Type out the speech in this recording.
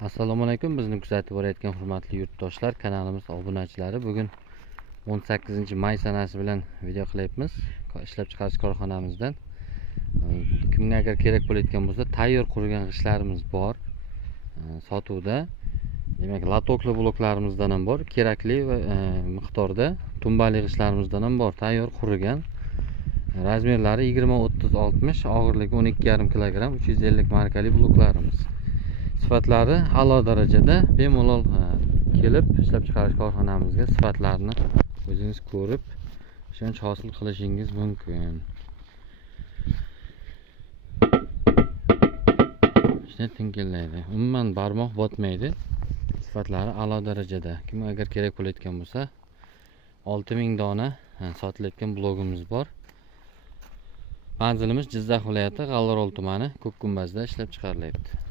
Assalomu alaykum, bizni kuzatib borayotgan hurmatli yurtdoshlar, kanalimiz obunachilari. Bugun 18-may sanasi bilan video qilyapmiz. Ishlab chiqarish korxonamizdan. Kimga agar kerak bo'layotgan bo'lsa, tayyor qurigan g'ishtlarimiz bor sotuvda. Demak, latokli bloklarimizdan ham bor, kerakli va miqdorda tumbali g'ishtlarimizdan ham bor, tayyor qurigan. Razmerlari 20-30-60, og'irligi 12,5 kg, 350 markali bloklarimiz. Sifatlari a'lo darajada, bemalol kelib ishlab chiqarish korxonamizga sifatlarni o'zingiz ko'rib ishonch hosil qilishingiz mumkin. Ishni tingillaydi, umuman barmoq botmaydi. Sifatlari a'lo darajada. Kim agar kerak bo'layotgan bo'lsa, 6000 dona sotilayotgan blogimiz bor. Manzilimiz Jizzax viloyati G'allarol tumani Ko'kgumbazda ishlab chiqarilyapti.